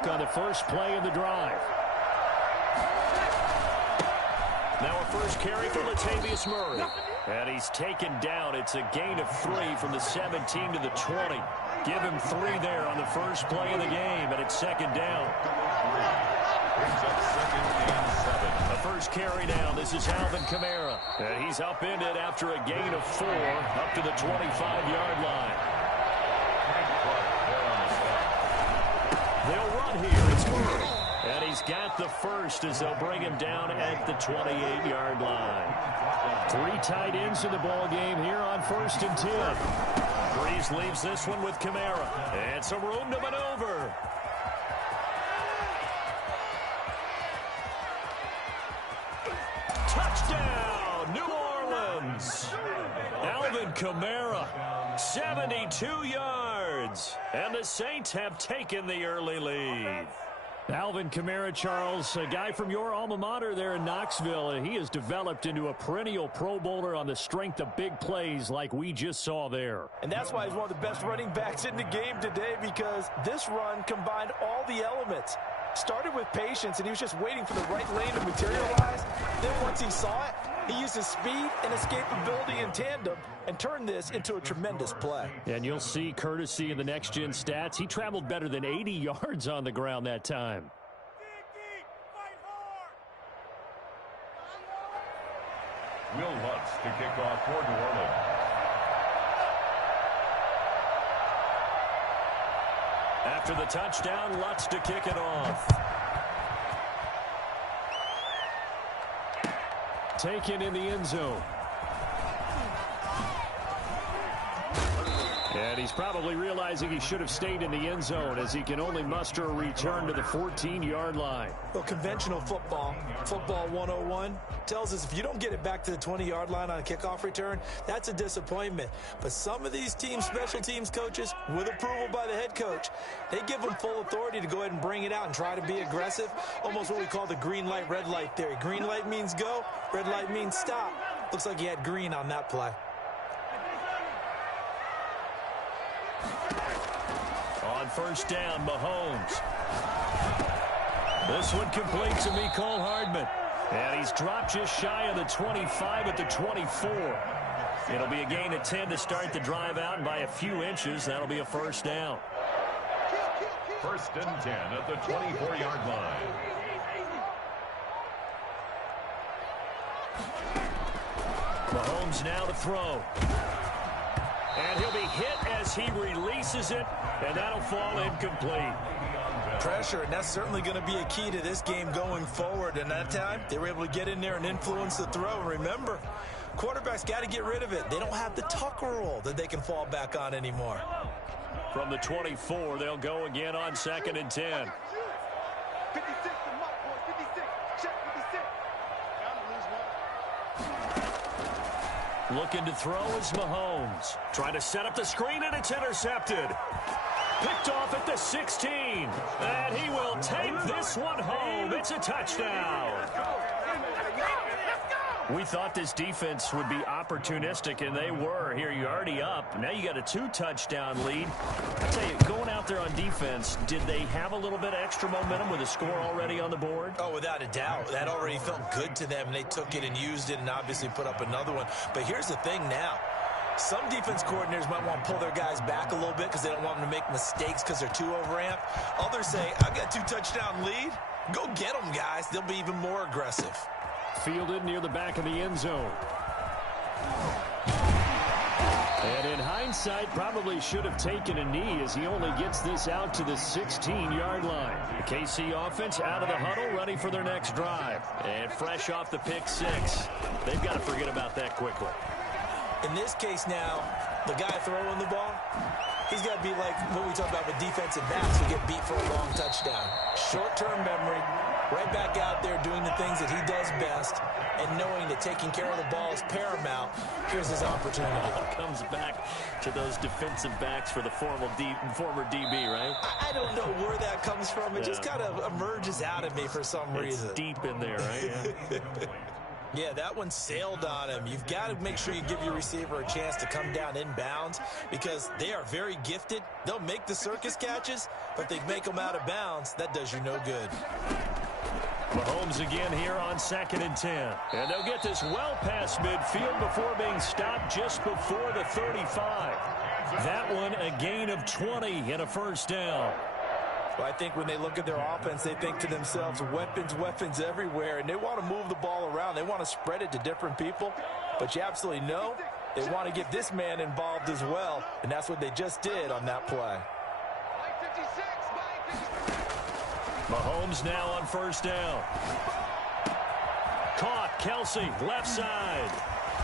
back on the first play of the drive. Now a first carry for Latavius Murray. And he's taken down. It's a gain of 3 from the 17 to the 20. Give him 3 there on the first play of the game, and it's second down. The first carry down. This is Alvin Kamara. And he's upended after a gain of 4 up to the 25-yard line. They'll run here. It's Murray. And he's got the first as they'll bring him down at the 28-yard line. 3 tight ends in the ball game here on 1st and 10. Breeze leaves this one with Kamara. And some room to maneuver. Touchdown, New Orleans. Alvin Kamara, 72 yards. And the Saints have taken the early lead. Alvin Kamara, Charles, a guy from your alma mater there in Knoxville. He has developed into a perennial Pro Bowler on the strength of big plays like we just saw there. And that's why he's one of the best running backs in the game today, because this run combined all the elements. Started with patience, and he was just waiting for the right lane to materialize. Then once he saw it, he used his speed and escapability in tandem and turned this into a tremendous play. And you'll see courtesy in the next-gen stats. He traveled better than 80 yards on the ground that time. Will Lutz to kick off for New Orleans. After the touchdown, Lutz to kick it off. Taken in the end zone. And he's probably realizing he should have stayed in the end zone as he can only muster a return to the 14-yard line. Well, conventional football 101, tells us if you don't get it back to the 20-yard line on a kickoff return, that's a disappointment. But some of these teams, special teams coaches, with approval by the head coach, they give them full authority to go ahead and bring it out and try to be aggressive, almost what we call the green light, red light theory. Green light means go, red light means stop. Looks like he had green on that play. On first down, Mahomes. This one complete to Mecole Hardman. And he's dropped just shy of the 25 at the 24. It'll be a gain of 10 to start the drive out, and by a few inches, that'll be a first down. 1st and 10 at the 24-yard line. Mahomes now to throw. And he'll be hit as he releases it, and that'll fall incomplete. Pressure, and that's certainly going to be a key to this game going forward. And that time, they were able to get in there and influence the throw. And remember, quarterbacks got to get rid of it. They don't have the tuck rule that they can fall back on anymore. From the 24, they'll go again on 2nd and 10. Looking to throw is Mahomes. Trying to set up the screen, and it's intercepted. Picked off at the 16. And he will take this one home. It's a touchdown. We thought this defense would be opportunistic, and they were. Here, you're already up. Now you got a 2-touchdown lead. I tell you, going out there on defense, did they have a little bit of extra momentum with a score already on the board? Oh, without a doubt. That already felt good to them, and they took it and used it and obviously put up another one. But here's the thing now. Some defense coordinators might want to pull their guys back a little bit because they don't want them to make mistakes because they're too overamped. Others say, I've got a 2-touchdown lead. Go get them, guys. They'll be even more aggressive. Fielded near the back of the end zone. And in hindsight, probably should have taken a knee as he only gets this out to the 16-yard line. The KC offense out of the huddle, ready for their next drive. And fresh off the pick 6. They've got to forget about that quickly. In this case now, the guy throwing the ball, he's got to be like what we talk about with defensive backs who get beat for a long touchdown. Short-term memory, right back out there doing the things that he does best, and knowing that taking care of the ball is paramount. Here's his opportunity. Comes back to those defensive backs for the former DB, right? I don't know where that comes from. It just kind of emerges out of me for some reason. It's deep in there, right? Yeah. Yeah, that one sailed on him. You've got to make sure you give your receiver a chance to come down inbounds because they are very gifted. They'll make the circus catches, but they make them out of bounds. That does you no good. Mahomes again here on 2nd and 10. And they'll get this well past midfield before being stopped just before the 35. That one a gain of 20 and a first down. Well, I think when they look at their offense, they think to themselves, weapons everywhere, and they want to move the ball around. They want to spread it to different people, but you absolutely know they want to get this man involved as well, and that's what they just did on that play. Mahomes now on first down. Caught, Kelsey, left side.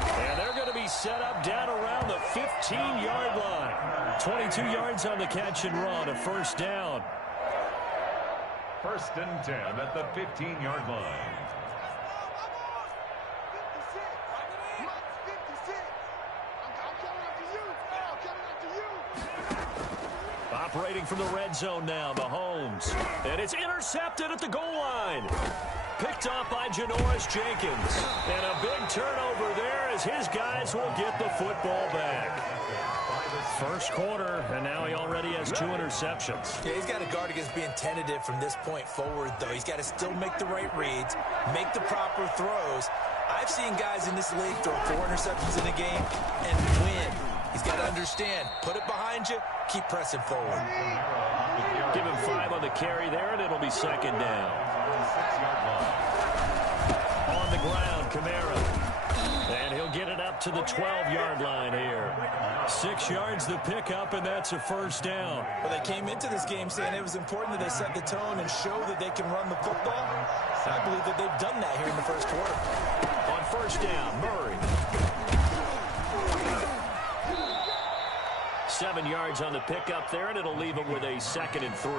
And they're going to be set up down around the 15-yard line. 22 yards on the catch and run, a first down. 1st and 10 at the 15-yard line. Operating from the red zone now, Mahomes. And it's intercepted at the goal line. Picked off by Janoris Jenkins. And a big turnover there as his guys will get the football back. First quarter, and now he already has 2 interceptions. Yeah, he's got to guard against being tentative from this point forward, though. He's got to still make the right reads, make the proper throws. I've seen guys in this league throw 4 interceptions in a game and win. He's got to understand, put it behind you, keep pressing forward. Give him 5 on the carry there, and it'll be 2nd down. On the ground, Kamara. And he'll get it up to the 12-yard line here. 6 yards the pickup, and that's a first down. Well, they came into this game saying it was important that they set the tone and show that they can run the football. I believe that they've done that here in the first quarter. On first down, Murray. 7 yards on the pickup there, and it'll leave him with a 2nd and 3.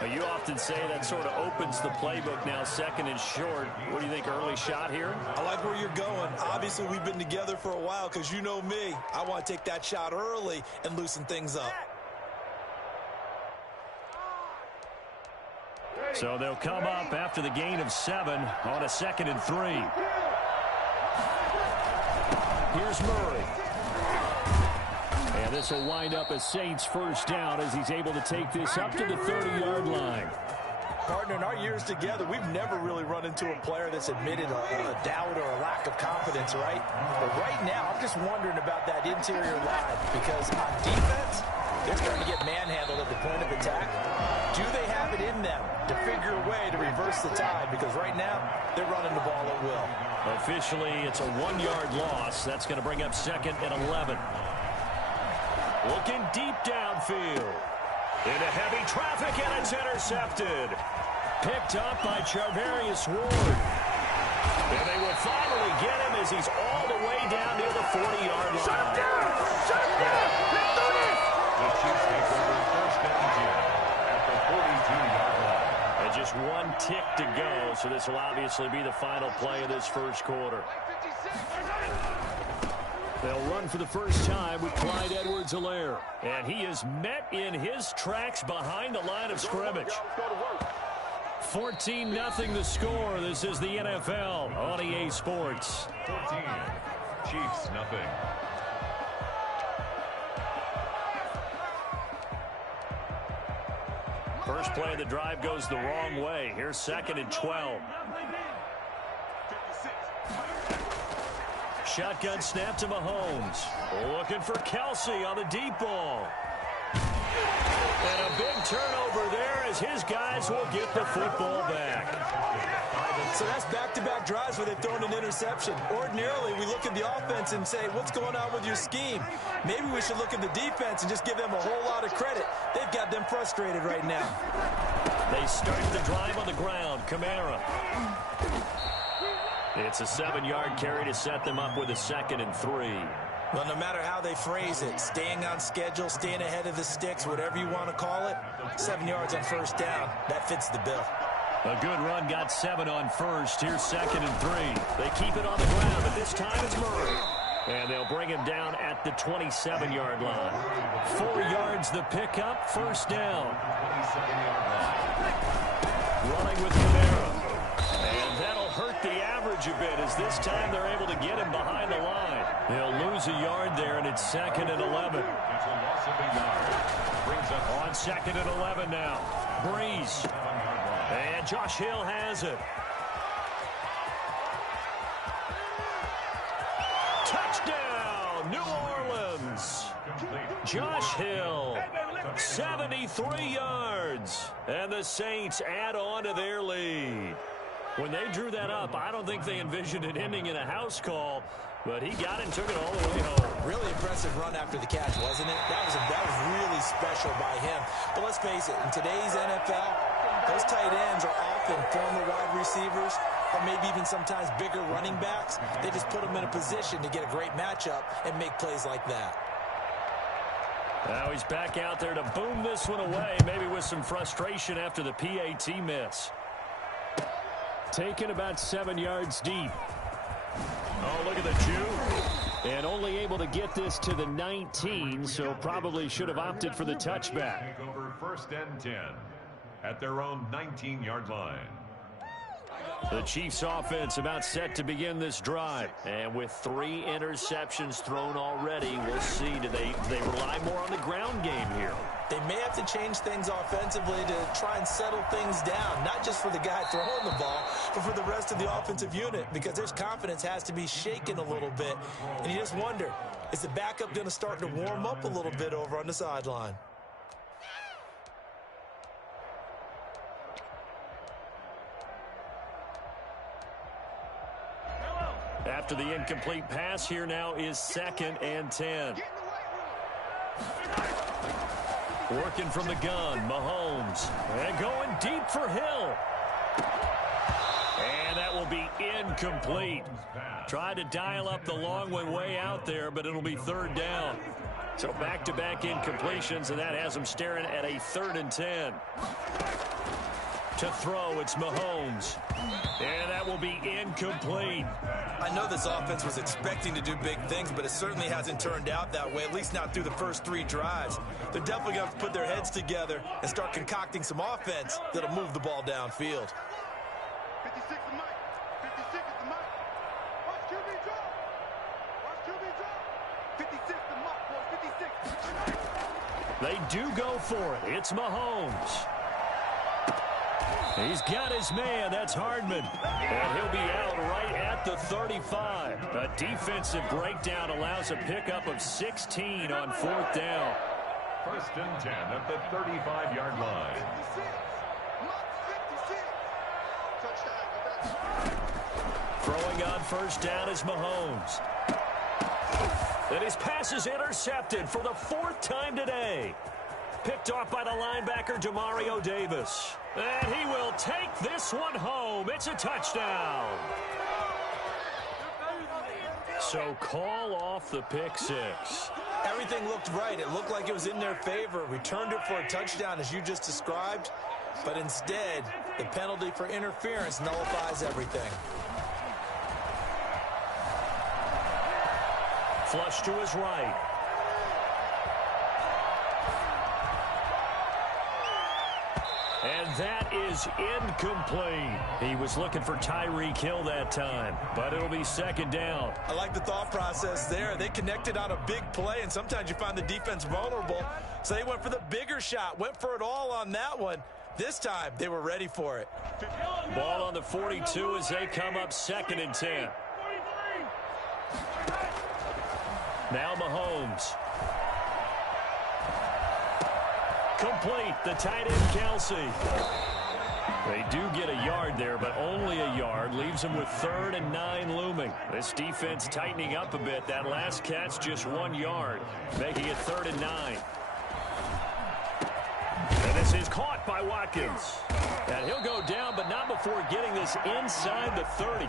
Now, you often say that sort of opens the playbook now, 2nd and short. What do you think, early shot here? I like where you're going. Obviously, we've been together for a while because you know me. I want to take that shot early and loosen things up. So they'll come up after the gain of 7 on a 2nd and 3. Here's Murray. And this will wind up a Saints first down as he's able to take this up to the 30-yard line. Partner, in our years together, we've never really run into a player that's admitted a doubt or a lack of confidence, right? But right now, I'm just wondering about that interior line because on defense, they're starting to get manhandled at the point of attack. Do they have it in them to figure a way to reverse the tide? Because right now, they're running the ball at will. Officially, it's a 1-yard loss. That's going to bring up 2nd and 11. Looking deep downfield. Into heavy traffic, and it's intercepted. Picked up by Charvarius Ward. And they will finally get him as he's all the way down near the 40-yard line. Shut him down! Shut him down! Let's do this! The Chiefs take over 1st and 10 at the 42-yard line. And just 1 tick to go, so this will obviously be the final play of this first quarter. They'll run for the first time with Clyde Edwards-Helaire. And he is met in his tracks behind the line of scrimmage. 14-0 the score. This is the NFL on EA Sports. 14, Chiefs nothing. First play of the drive goes the wrong way. Here's 2nd and 12. Shotgun snap to Mahomes. Looking for Kelsey on the deep ball. And a big turnover there as his guys will get the football back. So that's back-to-back drives where they've thrown an interception. Ordinarily, we look at the offense and say, what's going on with your scheme? Maybe we should look at the defense and just give them a whole lot of credit. They've got them frustrated right now. They start the drive on the ground. Kamara. It's a 7-yard carry to set them up with a 2nd and 3. Well, no matter how they phrase it, staying on schedule, staying ahead of the sticks, whatever you want to call it, 7 yards on first down, that fits the bill. A good run, got 7 on first. Here's 2nd and 3. They keep it on the ground, but this time it's Murray. And they'll bring him down at the 27-yard line. 4 yards the pickup, first down. 27-yard line. Running with Kamara. And that'll hurt the average coverage a bit, as this time they're able to get him behind the line. He'll lose a yard there, and it's 2nd and 11. It's a loss of a yard. Brings up On 2nd and 11 now. Breeze. And Josh Hill has it. Touchdown, New Orleans. Josh Hill, 73 yards. And the Saints add on to their lead. When they drew that up, I don't think they envisioned it ending in a house call, but he got it and took it all the way home. Really impressive run after the catch, wasn't it? That was really special by him. But let's face it, in today's NFL, those tight ends are often former wide receivers or maybe even sometimes bigger running backs. They just put them in a position to get a great matchup and make plays like that. Now he's back out there to boom this one away, maybe with some frustration after the PAT miss. Taken about 7 yards deep. Oh, look at the Jew. And only able to get this to the 19, so probably should have opted for the touchback. take over 1st and 10 at their own 19-yard line. The Chiefs offense about set to begin this drive. And with 3 interceptions thrown already, we'll see. Do they rely more on the ground game here? They may have to change things offensively to try and settle things down, not just for the guy throwing the ball, but for the rest of the offensive unit, because their confidence has to be shaken a little bit. And you just wonder, is the backup going to start to warm up a little bit over on the sideline? After the incomplete pass, here now is 2nd and 10. Working from the gun, Mahomes. And going deep for Hill. And that will be incomplete. Tried to dial up the long one way out there, but it'll be 3rd down. So back-to-back incompletions, and that has them staring at a 3rd and 10. To throw, it's Mahomes. And that will be incomplete. I know this offense was expecting to do big things, but it certainly hasn't turned out that way, at least not through the first 3 drives. They're definitely going to have to put their heads together and start concocting some offense that'll move the ball downfield. 56 is Mike. 56 is the Mike. Watch QB drop. Watch QB drop. 56 the Mike, boy. 56. They do go for it. It's Mahomes. He's got his man. That's Hardman. And he'll be out right at the 35. A defensive breakdown allows a pickup of 16 on 4th down. 1st and 10 at the 35-yard line. 56. Mike 56. Touchdown. Throwing on 1st down is Mahomes. And his pass is intercepted for the 4th time today. Picked off by the linebacker, Demario Davis. And he will take this one home. It's a touchdown. So call off the pick 6. Everything looked right. It looked like it was in their favor. Returned it for a touchdown, as you just described. But instead, the penalty for interference nullifies everything. Flush to his right. And that is incomplete. He was looking for Tyreek Hill that time, but it'll be 2nd down. I like the thought process there. They connected on a big play, and sometimes you find the defense vulnerable. So they went for the bigger shot, went for it all on that one. This time, they were ready for it. Ball on the 42 as they come up 2nd and 10. Now Mahomes. Complete, the tight end Kelsey. They do get a yard there, but only a yard. Leaves them with 3rd and 9 looming. This defense tightening up a bit. That last catch just 1 yard, making it 3rd and 9. And this is caught by Watkins. And he'll go down, but not before getting this inside the 30.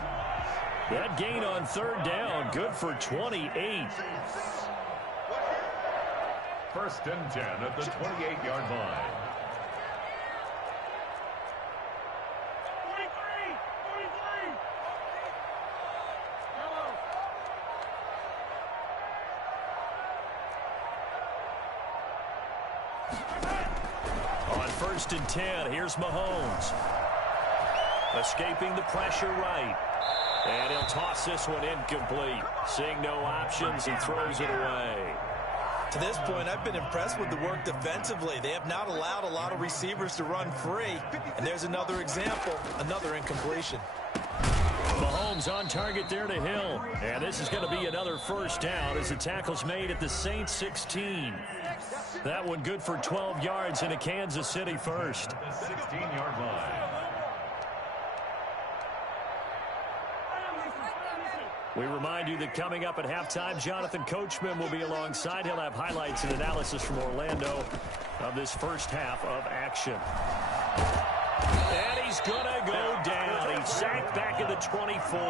That gain on 3rd down, good for 28. 1st and 10 at the 28-yard line. 1st and 10, here's Mahomes. Escaping the pressure right. And he'll toss this one incomplete. Seeing no options, he throws it away. To this point, I've been impressed with the work defensively. They have not allowed a lot of receivers to run free. And there's another example, another incompletion. Mahomes on target there to Hill. And this is going to be another first down as the tackle's made at the Saints 16. That one good for 12 yards in a Kansas City first. The 16-yard line. We remind you that coming up at halftime, Jonathan Coachman will be alongside. He'll have highlights and analysis from Orlando of this first half of action. And he's going to go down. He's sacked back at the 24.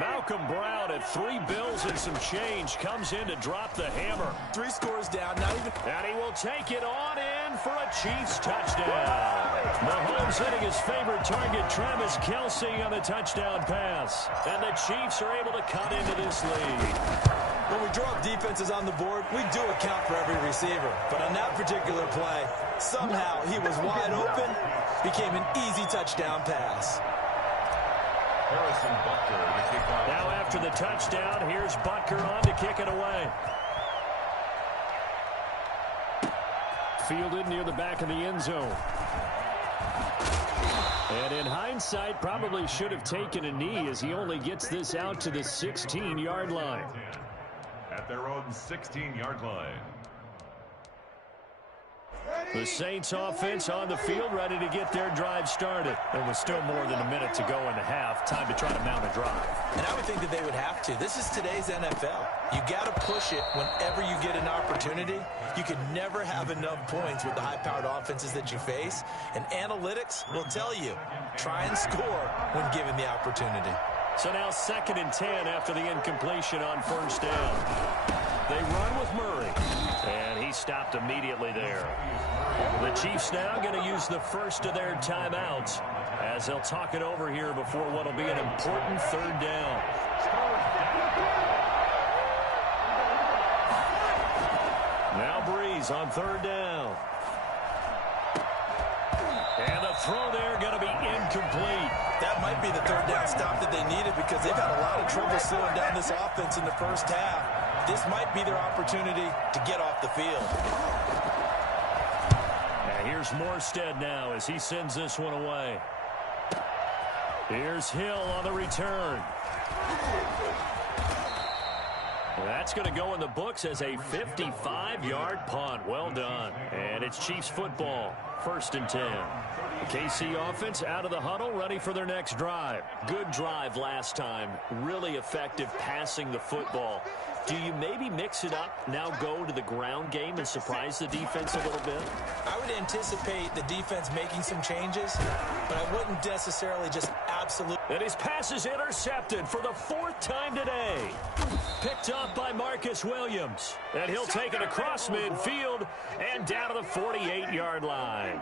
Malcolm Brown at 3 bills and some change comes in to drop the hammer. 3 scores down, not even. And he will take it on in for a Chiefs touchdown. Mahomes hitting his favorite target, Travis Kelce, on the touchdown pass. And the Chiefs are able to cut into this lead. When we draw up defenses on the board, we do account for every receiver. But on that particular play, somehow he was wide open, became an easy touchdown pass. Harrison Butker to kick off. Now after the touchdown, here's Butker on to kick it away. Fielded near the back of the end zone. And in hindsight, probably should have taken a knee as he only gets this out to the 16-yard line. At their own 16-yard line. The Saints offense on the field, ready to get their drive started. There was still more than a minute to go in the half. Time to try to mount a drive. And I would think that they would have to. This is today's NFL. You got to push it whenever you get an opportunity. You can never have enough points with the high-powered offenses that you face. And analytics will tell you, try and score when given the opportunity. So now 2nd and 10 after the incompletion on first down. They run with Murray. And he stopped immediately there. The Chiefs now going to use the first of their timeouts as they'll talk it over here before what will be an important 3rd down. Now Breeze on 3rd down. And the throw there going to be incomplete. That might be the 3rd down stop that they needed because they've had a lot of trouble slowing down this offense in the first half. This might be their opportunity to get off the field. And here's Morstead now as he sends this one away. Here's Hill on the return. That's going to go in the books as a 55-yard punt. Well done. And it's Chiefs football. 1st and 10. The KC offense out of the huddle, ready for their next drive. Good drive last time. Really effective passing the football. Do you maybe mix it up, now go to the ground game and surprise the defense a little bit? I would anticipate the defense making some changes, but I wouldn't necessarily just absolutely. And his pass is intercepted for the 4th time today. Picked up by Marcus Williams. And he'll take it across midfield and down to the 48-yard line.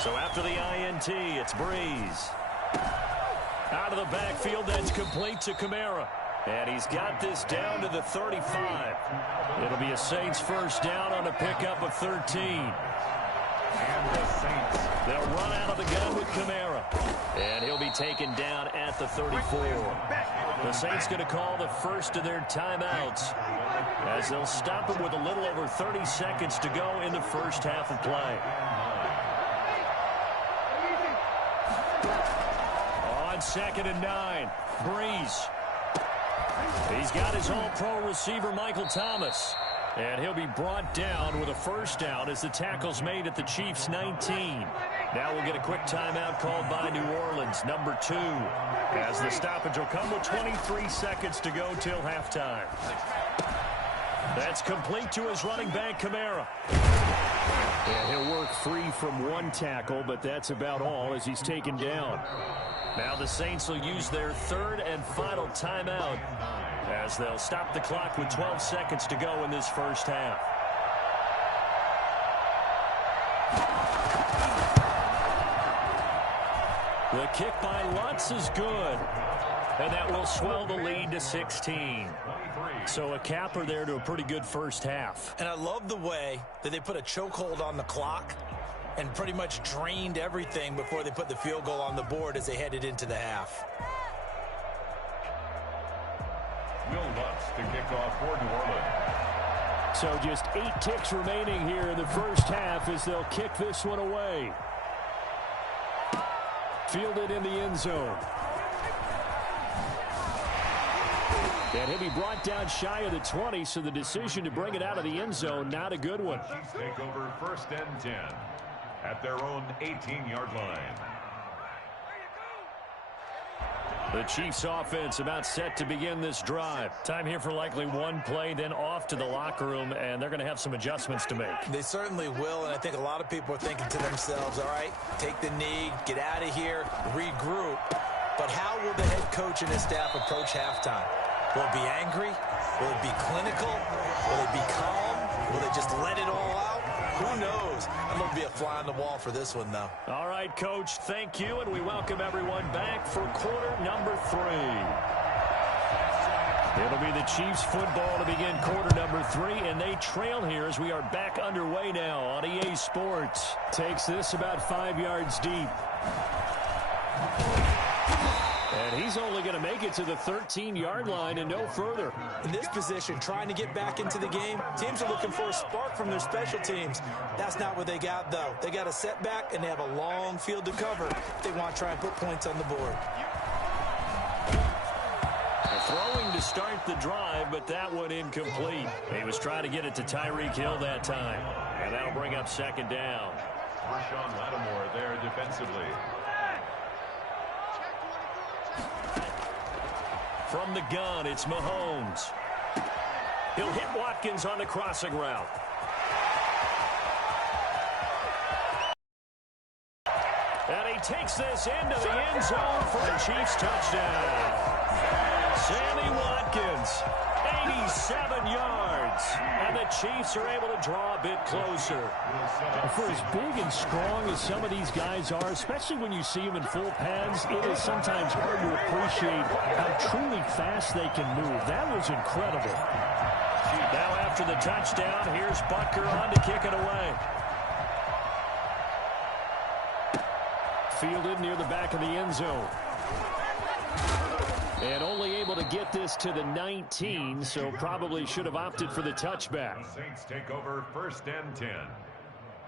So after the INT, it's Breeze. Out of the backfield, that's complete to Kamara. And he's got this down to the 35. It'll be a Saints first down on a pickup of 13. And the Saints. They'll run out of the gun with Kamara. And he'll be taken down at the 34. The Saints going to call the first of their timeouts as they'll stop him with a little over 30 seconds to go in the first half of play. On 2nd and 9, Breeze. He's got his all-pro receiver, Michael Thomas. And he'll be brought down with a first down as the tackle's made at the Chiefs' 19. Now we'll get a quick timeout called by New Orleans, number 2. As the stoppage will come with 23 seconds to go till halftime. That's complete to his running back, Kamara. And he'll work free from one tackle, but that's about all as he's taken down. Now the Saints will use their 3rd and final timeout as they'll stop the clock with 12 seconds to go in this first half. The kick by Lutz is good, and that will swell the lead to 16. So a capper there to a pretty good first half. And I love the way that they put a chokehold on the clock. and pretty much drained everything before they put the field goal on the board as they headed into the half. Will Lutz to kick off for New Orleans. So just 8 ticks remaining here in the first half as they'll kick this one away. Fielded in the end zone. And he'll be brought down shy of the 20, so the decision to bring it out of the end zone, not a good one. Chiefs take over 1st and 10 at their own 18-yard line. The Chiefs offense about set to begin this drive. Time here for likely one play, then off to the locker room, and they're going to have some adjustments to make. They certainly will, and I think a lot of people are thinking to themselves, all right, take the knee, get out of here, regroup. But how will the head coach and his staff approach halftime? Will it be angry? Will it be clinical? Will it be calm? Will they just let it all out? Who knows? I'm going to be a fly on the wall for this one, though. All right, Coach, thank you, and we welcome everyone back for quarter number 3. It'll be the Chiefs football to begin quarter number 3, and they trail here as we are back underway now on EA Sports. Takes this about 5 yards deep. And he's only going to make it to the 13-yard line and no further. In this position, trying to get back into the game, teams are looking for a spark from their special teams. That's not what they got, though. They got a setback, and they have a long field to cover if they want to try and put points on the board. Throwing to start the drive, but that one incomplete. He was trying to get it to Tyreek Hill that time. And that'll bring up 2nd down. Rashawn Lattimore there defensively. From the gun, it's Mahomes. He'll hit Watkins on the crossing route. And he takes this into the end zone for a Chiefs touchdown. Sammy Watkins, 87 yards. And the Chiefs are able to draw a bit closer. For as big and strong as some of these guys are, especially when you see them in full pads, it is sometimes hard to appreciate how truly fast they can move. That was incredible. Now after the touchdown, here's Butker on to kick it away. Fielded near the back of the end zone. And only able to get this to the 19, so probably should have opted for the touchback. The Saints take over 1st and 10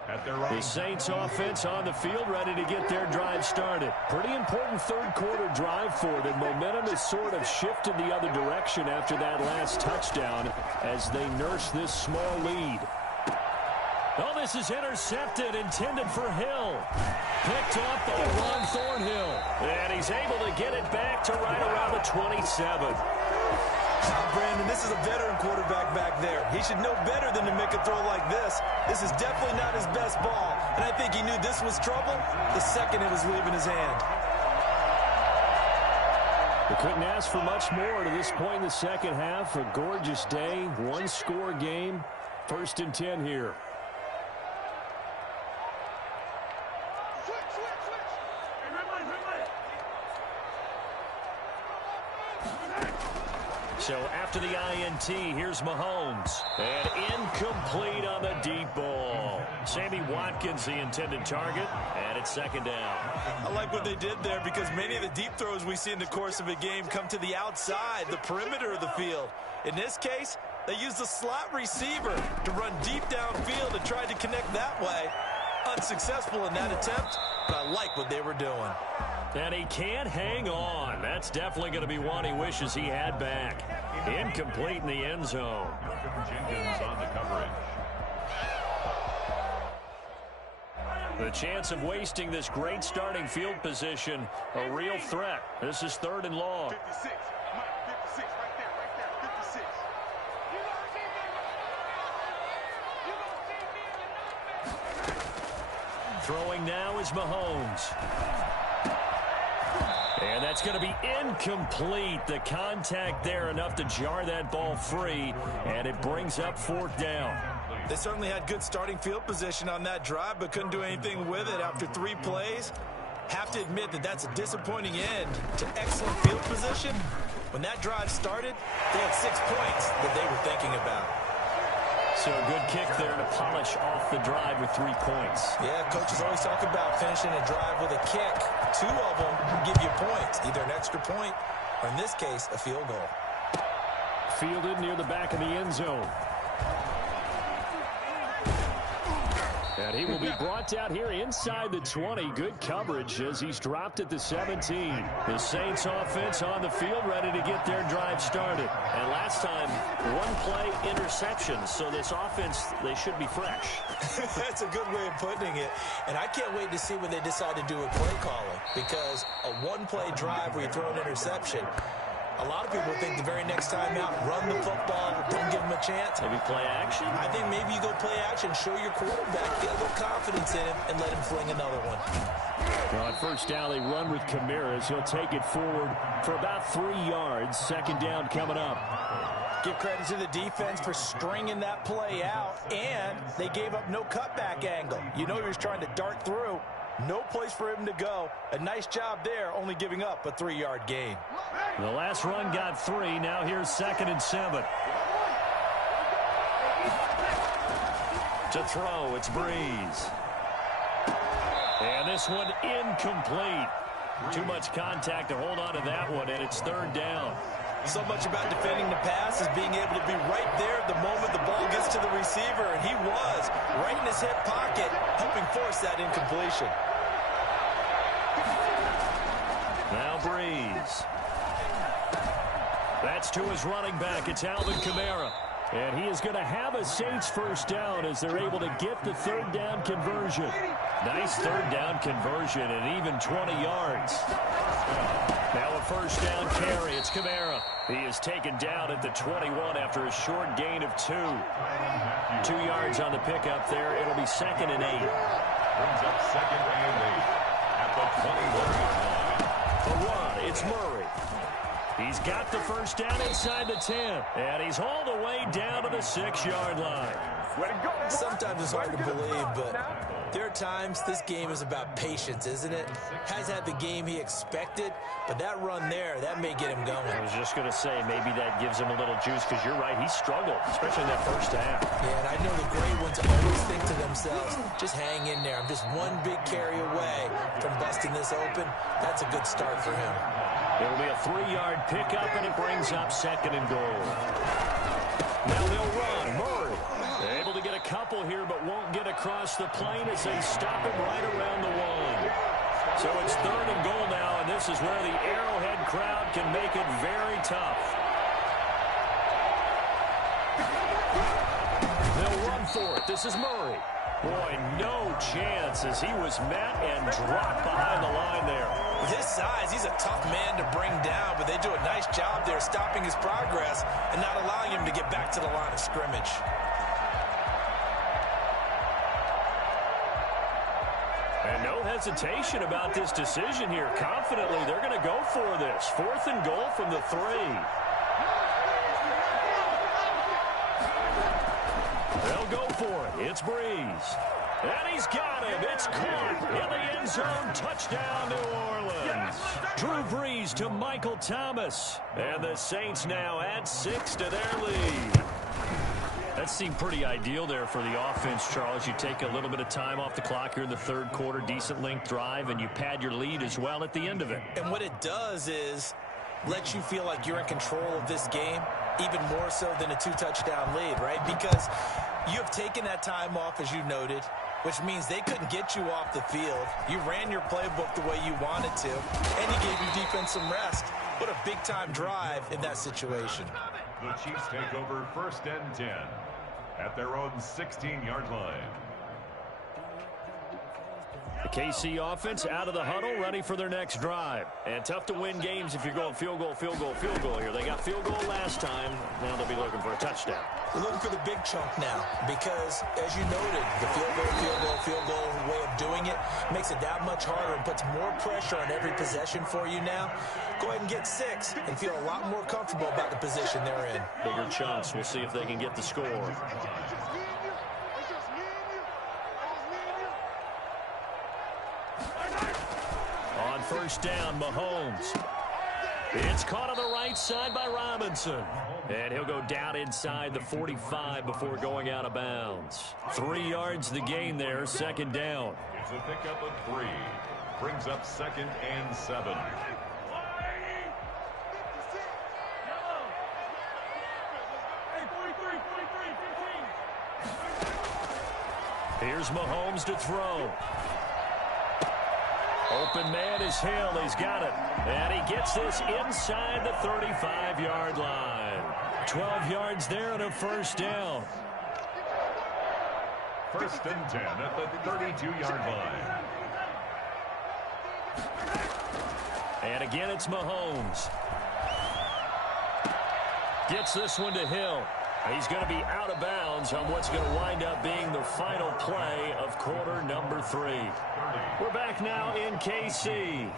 at their The Saints offense on the field, ready to get their drive started. Pretty important third quarter drive for them. Momentum has sort of shifted the other direction after that last touchdown as they nurse this small lead. Oh, this is intercepted, intended for Hill. Picked off by Ron Thornhill. And he's able to get it back to right around the 27. Brandon, this is a veteran quarterback back there. He should know better than to make a throw like this. This is definitely not his best ball. And I think he knew this was trouble the second it was leaving his hand. They couldn't ask for much more to this point in the second half. A gorgeous day, one-score game. 1st and 10 here. So after the INT, here's Mahomes. And incomplete on the deep ball. Sammy Watkins, the intended target, and it's 2nd down. I like what they did there because many of the deep throws we see in the course of a game come to the outside, the perimeter of the field. In this case, they used the slot receiver to run deep downfield and tried to connect that way. Unsuccessful in that attempt, but I like what they were doing. And he can't hang on. That's definitely going to be one he wishes he had back. Incomplete in the end zone. Jenkins on the coverage. The chance of wasting this great starting field position, a real threat. This is 3rd and long. 56. Mike, 56. Right there. 56. Throwing now is Mahomes. And that's going to be incomplete. The contact there enough to jar that ball free, and it brings up 4th down. They certainly had good starting field position on that drive, but couldn't do anything with it after 3 plays. Have to admit that that's a disappointing end to excellent field position. When that drive started, they had 6 points that they were thinking about. So a good kick there to polish off the drive with 3 points. Yeah, coaches always talk about finishing a drive with a kick. 2 of them give you points, either an extra point or, in this case, a field goal. Fielded near the back of the end zone. And he will be brought down here inside the 20. Good coverage as he's dropped at the 17. The Saints offense on the field ready to get their drive started. And last time, 1-play interception. So this offense, they should be fresh. That's a good way of putting it. And I can't wait to see when they decide to do a play calling. Because a 1-play drive where you throw an interception, a lot of people think the very next time out, run the football, don't give them a chance. Maybe play action? I think maybe you go play action, show your quarterback, get a little confidence in him, and let him fling another one. Well, on first down, they run with Kamara. He'll take it forward for about 3 yards. Second down coming up. Give credit to the defense for stringing that play out, and they gave up no cutback angle. You know he was trying to dart through. No place for him to go. A nice job there, only giving up a 3-yard gain. The last run got 3. Now here's 2nd and 7. To throw, it's Breeze. And this one incomplete. Too much contact to hold on to that one, and it's 3rd down. So much about defending the pass is being able to be right there at the moment the ball gets to the receiver, and he was right in his hip pocket, helping force that incompletion. Now Breeze. That's to his running back. It's Alvin Kamara. And he is going to have a Saints first down as they're able to get the 3rd down conversion. Nice 3rd down conversion and even 20 yards. Now a first down carry. It's Kamara. He is taken down at the 21 after a short gain of 2. 2 yards on the pickup there. It'll be 2nd and 8. Brings up 2nd and 8 at the 21-yard line. The run, it's Murray. He's got the first down inside the 10. And he's all the way down to the 6-yard line. Sometimes it's hard to believe, but there are times this game is about patience, isn't it? Has had the game he expected, but that run there, that may get him going. I was just going to say, maybe that gives him a little juice, because you're right, he struggled, especially in that first half. Yeah, and I know the great ones always think to themselves, just hang in there. I'm just one big carry away from busting this open. That's a good start for him. It'll be a 3-yard pickup, and it brings up 2nd and goal. Now they'll run. Murray able to get a couple here, but won't get across the plane as they stop him right around the 1. So it's 3rd and goal now, and this is where the Arrowhead crowd can make it very tough. They'll run for it. This is Murray. Boy, no chance as he was met and dropped behind the line there. With his size, he's a tough man to bring down, but they do a nice job there stopping his progress and not allowing him to get back to the line of scrimmage. And no hesitation about this decision here. Confidently, they're going to go for this. 4th and goal from the 3. They'll go for it. It's Breeze. And he's got him. It's caught in the end zone. Touchdown, New Orleans. Drew Brees to Michael Thomas. And the Saints now add 6 to their lead. That seemed pretty ideal there for the offense, Charles. You take a little bit of time off the clock here in the 3rd quarter, decent length drive, and you pad your lead as well at the end of it. And what it does is let you feel like you're in control of this game, even more so than a 2-touchdown lead, right? Because you have taken that time off, as you noted, which means they couldn't get you off the field. You ran your playbook the way you wanted to, and you gave your defense some rest. What a big-time drive in that situation. The Chiefs take over 1st and 10 at their own 16-yard line. The KC offense out of the huddle, ready for their next drive. And tough to win games if you're going field goal, field goal, field goal here. They got field goal last time. Now they'll be looking for a touchdown. They're looking for the big chunk now because, as you noted, the field goal way of doing it makes it that much harder and puts more pressure on every possession for you now. Go ahead and get 6 and feel a lot more comfortable about the position they're in. Bigger chunks. We'll see if they can get the score. On first down, Mahomes. It's caught on the right side by Robinson. And he'll go down inside the 45 before going out of bounds. 3 yards the gain there, second down. It's a pickup of 3. Brings up 2nd and 7. Here's Mahomes to throw. Open man is Hill. He's got it. And he gets this inside the 35-yard line. 12 yards there and a first down. 1st and 10 at the 32-yard line. And again, it's Mahomes. Gets this one to Hill. He's going to be out of bounds on what's going to wind up being the final play of quarter number 3. We're back now in KC.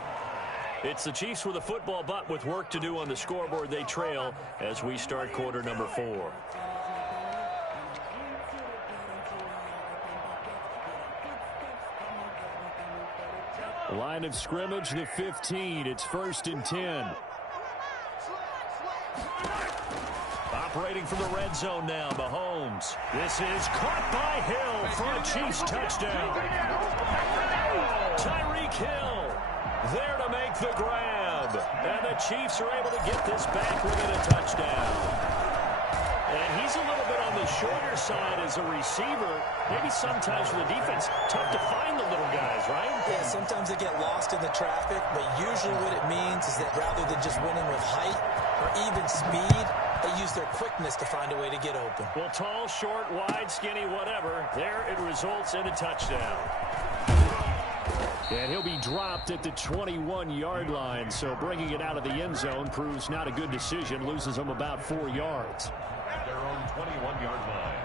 It's the Chiefs with a football, but with work to do on the scoreboard, they trail as we start quarter number 4. Line of scrimmage, the 15. It's 1st and 10. Operating from the red zone now, Mahomes. This is caught by Hill for a Chiefs touchdown. Tyreek Hill there to make the grab. And the Chiefs are able to get this back within a touchdown. And he's a little bit on the shorter side as a receiver. Maybe sometimes for the defense, tough to find the little guys, right? Yeah, sometimes they get lost in the traffic, but usually what it means is that rather than just winning with height or even speed, they use their quickness to find a way to get open. Well, tall, short, wide, skinny, whatever, there it results in a touchdown. And he'll be dropped at the 21-yard line, so bringing it out of the end zone proves not a good decision, loses him about 4 yards. At their own 21-yard line.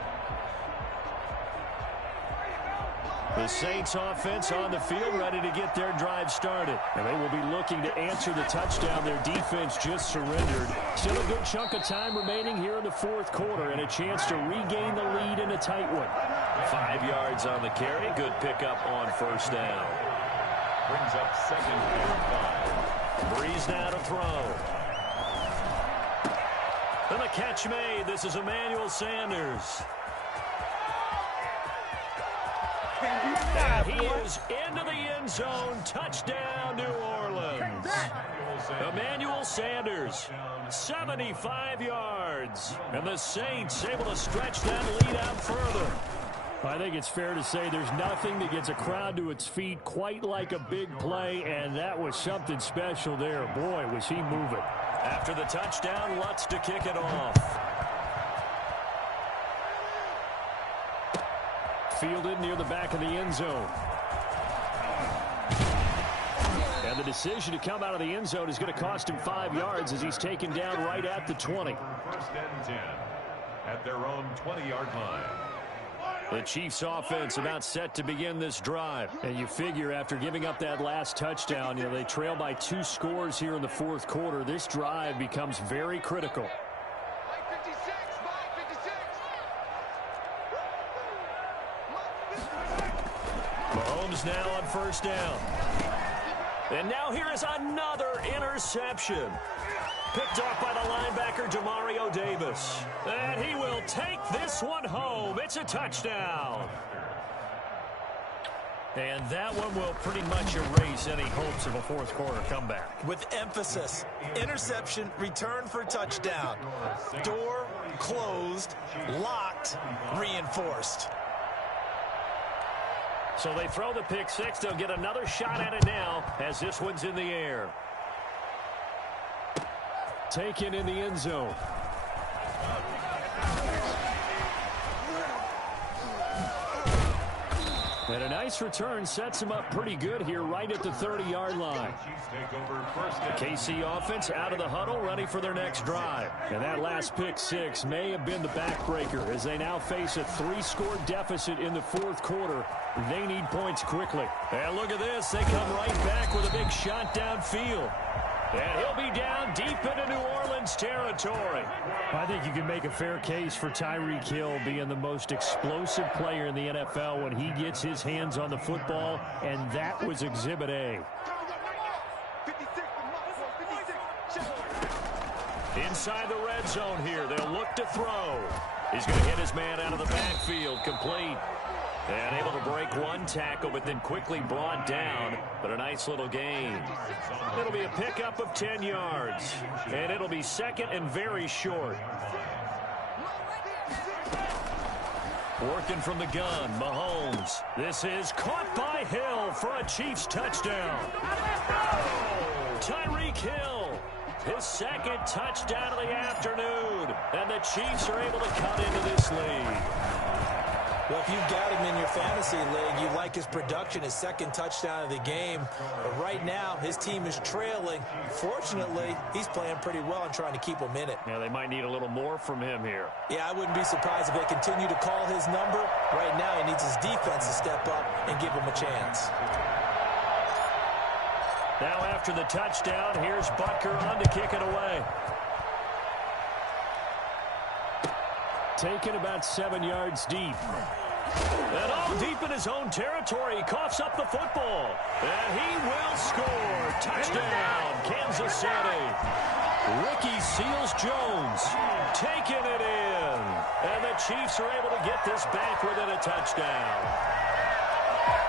The Saints offense on the field ready to get their drive started. And they will be looking to answer the touchdown. Their defense just surrendered. Still a good chunk of time remaining here in the 4th quarter and a chance to regain the lead in a tight one. 5 yards on the carry. Good pickup on first down. Brings up 2nd and 5. Breeze now to throw. And the catch made. This is Emmanuel Sanders. And he is into the end zone. Touchdown, New Orleans. Emmanuel Sanders, 75 yards. And the Saints able to stretch that lead out further. I think it's fair to say there's nothing that gets a crowd to its feet quite like a big play, and that was something special there. Boy, was he moving. After the touchdown, Lutz to kick it off. Fielded near the back of the end zone. And the decision to come out of the end zone is going to cost him 5 yards as he's taken down right at the 20. 1st and 10 at their own 20-yard line. The Chiefs offense about set to begin this drive. And you figure after giving up that last touchdown, they trail by 2 scores here in the 4th quarter. This drive becomes very critical. Mahomes now on first down. And now here is another interception. Picked off by the linebacker, Demario Davis. And he will take this one home. It's a touchdown. And that one will pretty much erase any hopes of a 4th quarter comeback. With emphasis, interception, return for touchdown. Door closed, locked, reinforced. So they throw the pick six. They'll get another shot at it now as this one's in the air. Taken in the end zone. And a nice return sets him up pretty good here right at the 30-yard line. KC offense out of the huddle, ready for their next drive. And that last pick six may have been the backbreaker as they now face a 3-score deficit in the 4th quarter. They need points quickly. And look at this. They come right back with a big shot downfield. And he'll be down deep into New Orleans territory. I think you can make a fair case for Tyreek Hill being the most explosive player in the NFL when he gets his hands on the football, and that was Exhibit A. 56 to Mark, 56. Inside the red zone here, they'll look to throw. He's going to hit his man out of the backfield, complete. And able to break one tackle, but then quickly brought down. But a nice little gain. It'll be a pickup of 10 yards. And it'll be second and very short. Working from the gun, Mahomes. This is caught by Hill for a Chiefs touchdown. Tyreek Hill, his second touchdown of the afternoon. And the Chiefs are able to cut into this lead. Well, if you've got him in your fantasy league, you like his production, his second touchdown of the game. But right now, his team is trailing. Fortunately, he's playing pretty well and trying to keep them in it. Yeah, they might need a little more from him here. Yeah, I wouldn't be surprised if they continue to call his number. Right now, he needs his defense to step up and give him a chance. Now after the touchdown, here's Butker on to kick it away. Taken about 7 yards deep. And all deep in his own territory. He coughs up the football. And he will score. Touchdown, Kansas City. Ricky Seals-Jones taking it in. And the Chiefs are able to get this back within a touchdown.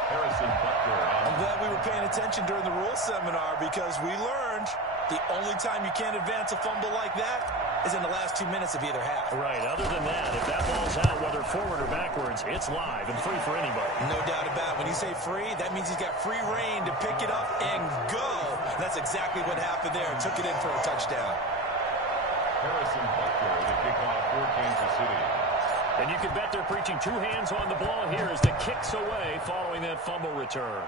Harrison Butker. I'm glad we were paying attention during the rules seminar because we learned the only time you can't advance a fumble like that is in the last 2 minutes of either half. Right. Other than that, if that ball's out, whether forward or backwards, it's live and free for anybody. No doubt about it. When you say free, that means he's got free reign to pick it up and go. That's exactly what happened there. Took it in for a touchdown. Harrison Butker, the kickoff for Kansas City. And you can bet they're preaching two hands on the ball here as the kick's away following that fumble return.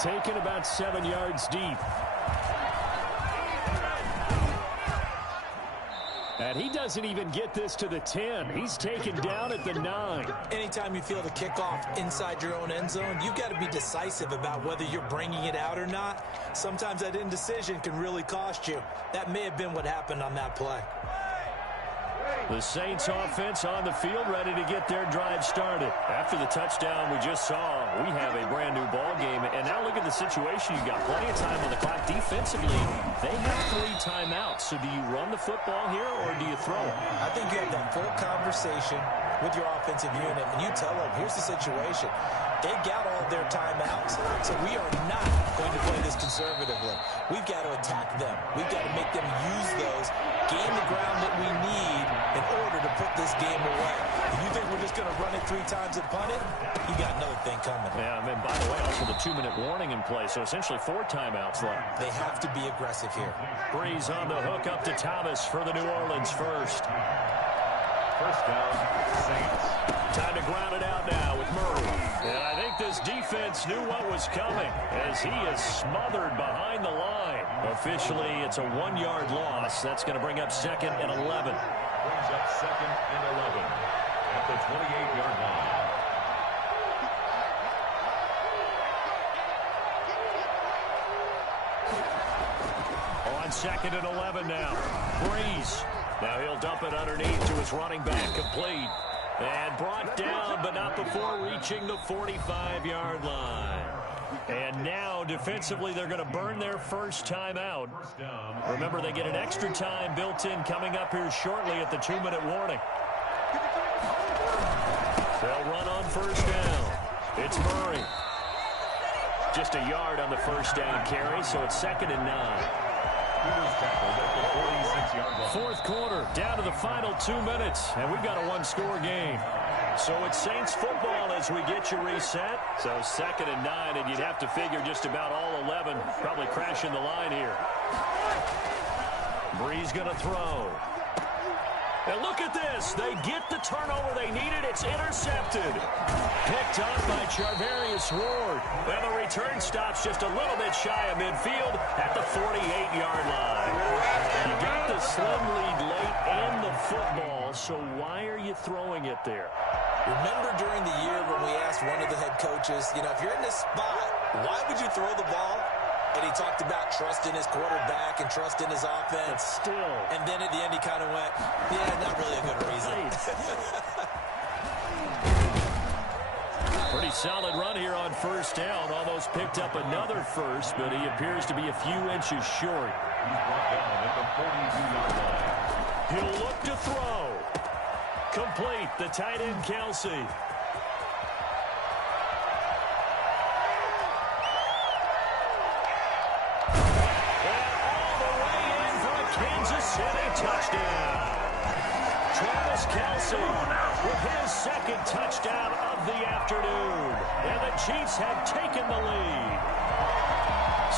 Taken about 7 yards deep. And he doesn't even get this to the 10. He's taken down at the 9. Anytime you feel the kickoff inside your own end zone, you've got to be decisive about whether you're bringing it out or not. Sometimes that indecision can really cost you. That may have been what happened on that play. The Saints offense on the field ready to get their drive started. After the touchdown we just saw, we have a brand new ball game. And now look at the situation. You've got plenty of time on the clock. Defensively, they have 3 timeouts. So do you run the football here or do you throw it? I think you have that full conversation with your offensive unit, and you tell them, here's the situation. They got all of their timeouts, so we are not going to play this conservatively. We've got to attack them. We've got to make them use those, gain the ground that we need in order to put this game away. If you think we're just going to run it 3 times and punt it, you got another thing coming. Yeah, and by the way, also the 2-minute warning in play, so essentially 4 timeouts left. They have to be aggressive here. Breeze on the hook up to Thomas for the New Orleans first. First down, Saints. Time to ground it out now with Murray. And I think this defense knew what was coming as he is smothered behind the line. Officially, it's a 1-yard loss. That's going to bring up 2nd and 11. Brings up 2nd and 11 at the 28-yard line. On 2nd and 11 now. Breeze. Now he'll dump it underneath to his running back, complete. And brought down, but not before reaching the 45-yard line. And now, defensively, they're going to burn their first timeout. Remember, they get an extra time built in coming up here shortly at the 2-minute warning. They'll run on first down. It's Murray. Just a yard on the first down carry, so it's 2nd and 9. Fourth quarter, down to the final 2 minutes, and we've got a 1-score game. So it's Saints football as we get you reset. So 2nd and 9, and you'd have to figure just about all 11 probably crashing the line here. Breeze going to throw. And look at this. They get the turnover they needed. It's intercepted. Picked up by Charvarius Ward. And the return stops just a little bit shy of midfield at the 48-yard line. You got the slim lead late and the football, so why are you throwing it there? Remember during the year when we asked one of the head coaches, you know, if you're in this spot, why would you throw the ball? And he talked about trust in his quarterback and trust in his offense. But still. And then at the end he kind of went, yeah, not really a good reason. Pretty solid run here on first down. Almost picked up another first, but he appears to be a few inches short. He's brought down at the 42-yard line. He'll look to throw. Complete. The tight end, Kelsey. Kansas City touchdown. Travis Kelce with his second touchdown of the afternoon. And the Chiefs have taken the lead.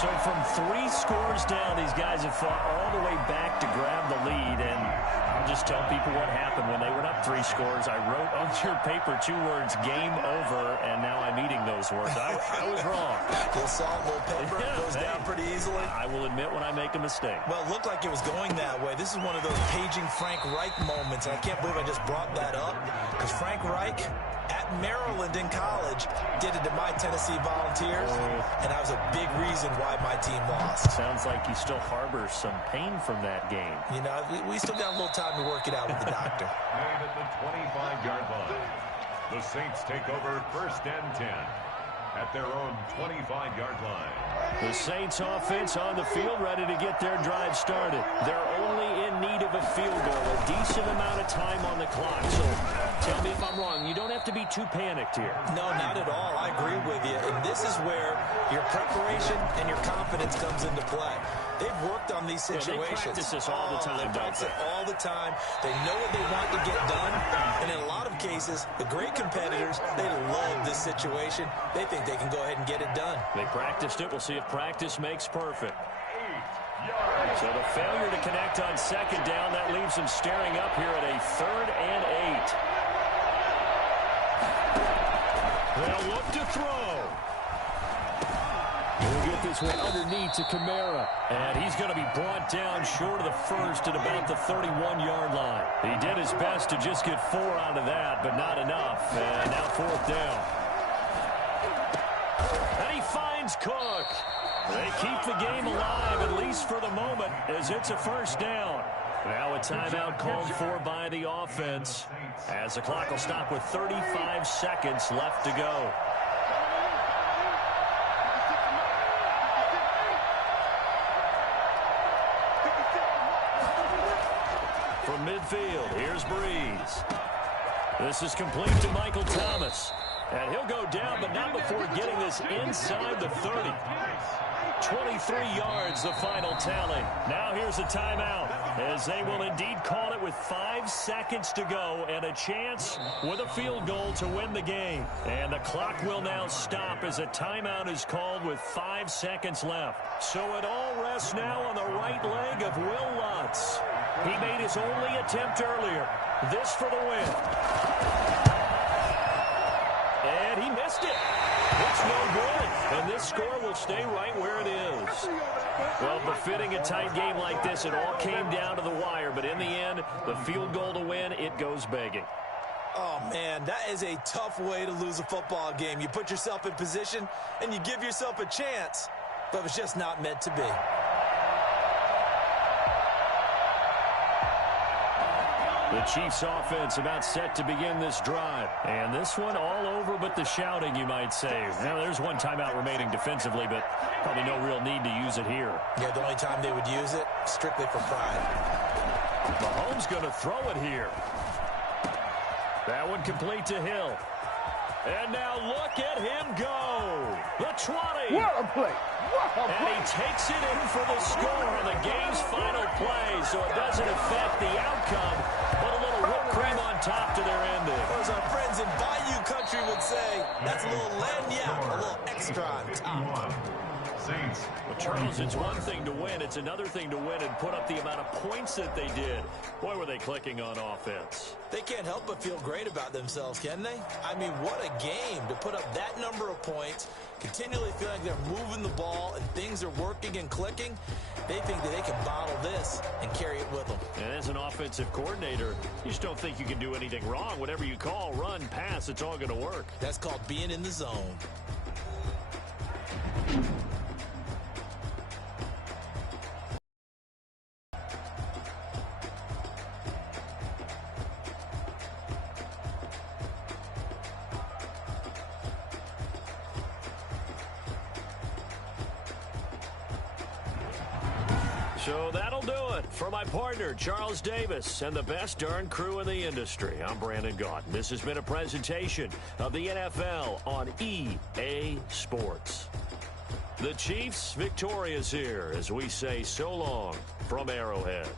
So from 3 scores down, these guys have fought all the way back to grab the lead. And I'll just tell people what happened when they went up 3 scores. I wrote on your paper 2 words, game over, and now I'm eating those words. I was wrong. Little salt, little pepper, goes down pretty easily. I will admit when I make a mistake. Well, it looked like it was going that way. This is one of those paging Frank Reich moments, and I can't believe I just brought that up, because Frank Reich at Maryland in college did it to my Tennessee Volunteers, and that was a big reason why my team lost. Sounds like he still harbors some pain from that game. You know, we still got a little time to work it out with the doctor. Made at the 25-yard line. The Saints take over 1st and 10 at their own 25-yard line. The Saints offense on the field, ready to get their drive started. They're only in need of a field goal, a decent amount of time on the clock. So tell me if I'm wrong. You don't have to be too panicked here. No, not at all. I agree with you. And this is where your preparation and your confidence comes into play. They've worked on these situations. They practice this all the time. They practice it all the time. They know what they want to get done. And in a lot of cases, the great competitors, they love this situation. They think they can go ahead and get it done. They practiced it. We'll see if practice makes perfect. So the failure to connect on 2nd down, that leaves them staring up here at a 3rd and 8. They'll look to throw. We'll get this one underneath to Kamara. And he's going to be brought down short of the first at about the 31-yard line. He did his best to just get 4 out of that, but not enough. And now 4th down. And he finds Cook. They keep the game alive, at least for the moment, as it's a 1st down. Now a timeout called for by the offense, as the clock will stop with 35 seconds left to go. From midfield, here's Breeze. This is complete to Michael Thomas. And he'll go down, but not before getting this inside the 30. 23 yards, the final tally. Now here's a timeout, as they will indeed call it with 5 seconds to go and a chance with a field goal to win the game. And the clock will now stop as a timeout is called with 5 seconds left. So it all rests now on the right leg of Will Lutz. He made his only attempt earlier. This for the win. And he missed it. It's no good. And this score will stay right where it is. Well, befitting a tight game like this, it all came down to the wire. But in the end, the field goal to win, it goes begging. Oh, man, that is a tough way to lose a football game. You put yourself in position, and you give yourself a chance, but it's just not meant to be. The Chiefs offense about set to begin this drive. And this one all over but the shouting, you might say. Now, there's one timeout remaining defensively, but probably no real need to use it here. Yeah, the only time they would use it, strictly for pride. Mahomes going to throw it here. That one complete to Hill. And now look at him go. The 20. What a play. And he takes it in for the score on the game's final play, so it doesn't affect the outcome, but a little whipped cream on top to their ending. Or as our friends in Bayou Country would say, that's a little lagniappe, a little extra on top. Saints. Well, Charles, it's one thing to win. It's another thing to win and put up the amount of points that they did. Boy, were they clicking on offense. They can't help but feel great about themselves, can they? I mean, what a game to put up that number of points, continually feel like they're moving the ball and things are working and clicking. They think that they can bottle this and carry it with them. And as an offensive coordinator, you just don't think you can do anything wrong. Whatever you call, run, pass, it's all going to work. That's called being in the zone. So that'll do it. For my partner, Charles Davis, and the best darn crew in the industry, I'm Brandon Gaudin. This has been a presentation of the NFL on EA Sports. The Chiefs victorious here as we say so long from Arrowhead.